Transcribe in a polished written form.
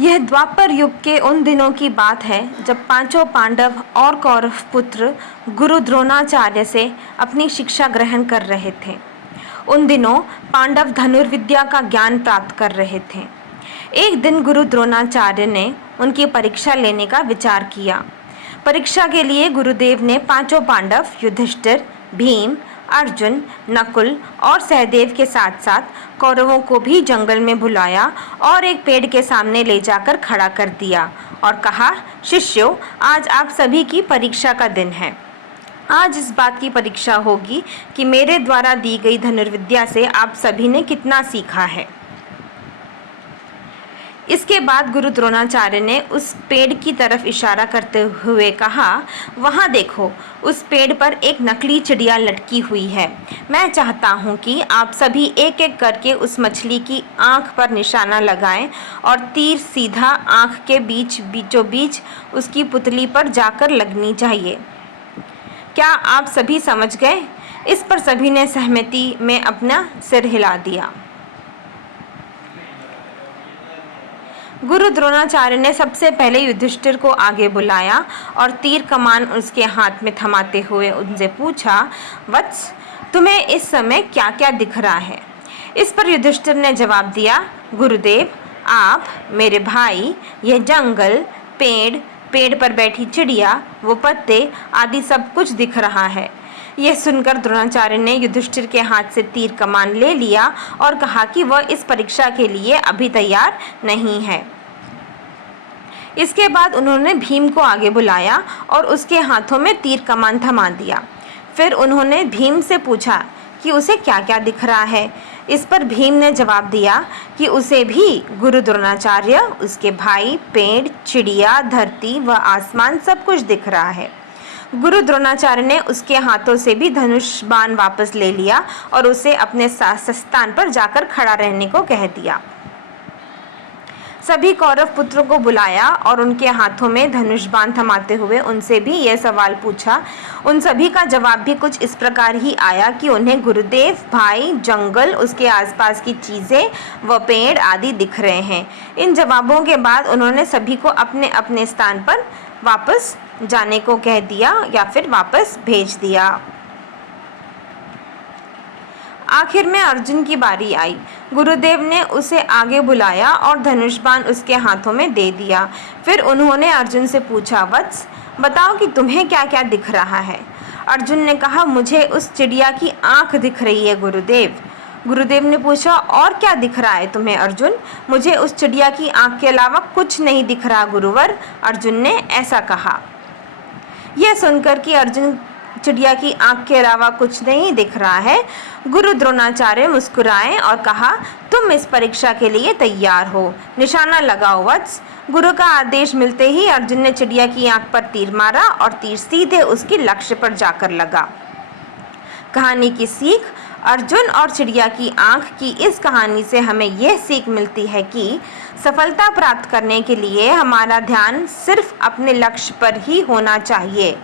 यह द्वापर युग के उन दिनों की बात है जब पांचों पांडव और कौरव पुत्र गुरु द्रोणाचार्य से अपनी शिक्षा ग्रहण कर रहे थे। उन दिनों पांडव धनुर्विद्या का ज्ञान प्राप्त कर रहे थे। एक दिन गुरु द्रोणाचार्य ने उनकी परीक्षा लेने का विचार किया। परीक्षा के लिए गुरुदेव ने पांचों पांडव युधिष्ठिर, भीम, अर्जुन, नकुल और सहदेव के साथ साथ कौरवों को भी जंगल में बुलाया और एक पेड़ के सामने ले जाकर खड़ा कर दिया और कहा, शिष्यों, आज आप सभी की परीक्षा का दिन है। आज इस बात की परीक्षा होगी कि मेरे द्वारा दी गई धनुर्विद्या से आप सभी ने कितना सीखा है। इसके बाद गुरु द्रोणाचार्य ने उस पेड़ की तरफ इशारा करते हुए कहा, वहाँ देखो, उस पेड़ पर एक नकली चिड़िया लटकी हुई है। मैं चाहता हूँ कि आप सभी एक एक करके उस मछली की आँख पर निशाना लगाएं और तीर सीधा आँख के बीचों बीच उसकी पुतली पर जाकर लगनी चाहिए। क्या आप सभी समझ गए? इस पर सभी ने सहमति में अपना सिर हिला दिया। गुरु द्रोणाचार्य ने सबसे पहले युधिष्ठिर को आगे बुलाया और तीर कमान उसके हाथ में थमाते हुए उनसे पूछा, वत्स, तुम्हें इस समय क्या क्या दिख रहा है? इस पर युधिष्ठिर ने जवाब दिया, गुरुदेव, आप, मेरे भाई, यह जंगल, पेड़ पर बैठी चिड़िया, वो पत्ते आदि सब कुछ दिख रहा है। यह सुनकर द्रोणाचार्य ने युधिष्ठिर के हाथ से तीर कमान ले लिया और कहा कि वह इस परीक्षा के लिए अभी तैयार नहीं है। इसके बाद उन्होंने भीम को आगे बुलाया और उसके हाथों में तीर कमान थमा दिया। फिर उन्होंने भीम से पूछा कि उसे क्या क्या दिख रहा है। इस पर भीम ने जवाब दिया कि उसे भी गुरु द्रोणाचार्य, उसके भाई, पेड़, चिड़िया, धरती व आसमान सब कुछ दिख रहा है। गुरु द्रोणाचार्य ने उसके हाथों से भी धनुष बाण वापस ले लिया और उसे अपने स्थान पर जाकर खड़ा रहने को कह दिया। सभी कौरव पुत्रों को बुलाया और उनके हाथों में धनुष बाण थमाते हुए उनसे भी यह सवाल पूछा। उन सभी का जवाब भी कुछ इस प्रकार ही आया कि उन्हें गुरुदेव, भाई, जंगल, उसके आसपास की चीज़ें व पेड़ आदि दिख रहे हैं। इन जवाबों के बाद उन्होंने सभी को अपने अपने स्थान पर वापस जाने को कह दिया या फिर वापस भेज दिया। आखिर में अर्जुन की बारी आई। गुरुदेव ने उसे आगे बुलाया और धनुष बाण उसके हाथों में दे दिया। फिर उन्होंने अर्जुन से पूछा, वत्स, बताओ कि तुम्हें क्या क्या दिख रहा है? अर्जुन ने कहा, मुझे उस चिड़िया की आँख दिख रही है गुरुदेव। गुरुदेव ने पूछा, और क्या दिख रहा है तुम्हें अर्जुन? मुझे उस चिड़िया की आँख के अलावा कुछ नहीं दिख रहा गुरुवर, अर्जुन ने ऐसा कहा। यह सुनकर कि अर्जुन चिड़िया की आँख के अलावा कुछ नहीं दिख रहा है, गुरु द्रोणाचार्य मुस्कुराए और कहा, तुम इस परीक्षा के लिए तैयार हो, निशाना लगाओ वत्स। गुरु का आदेश मिलते ही अर्जुन ने चिड़िया की आँख पर तीर मारा और तीर सीधे उसके लक्ष्य पर जाकर लगा। कहानी की सीख। अर्जुन और चिड़िया की आँख की इस कहानी से हमें यह सीख मिलती है कि सफलता प्राप्त करने के लिए हमारा ध्यान सिर्फ अपने लक्ष्य पर ही होना चाहिए।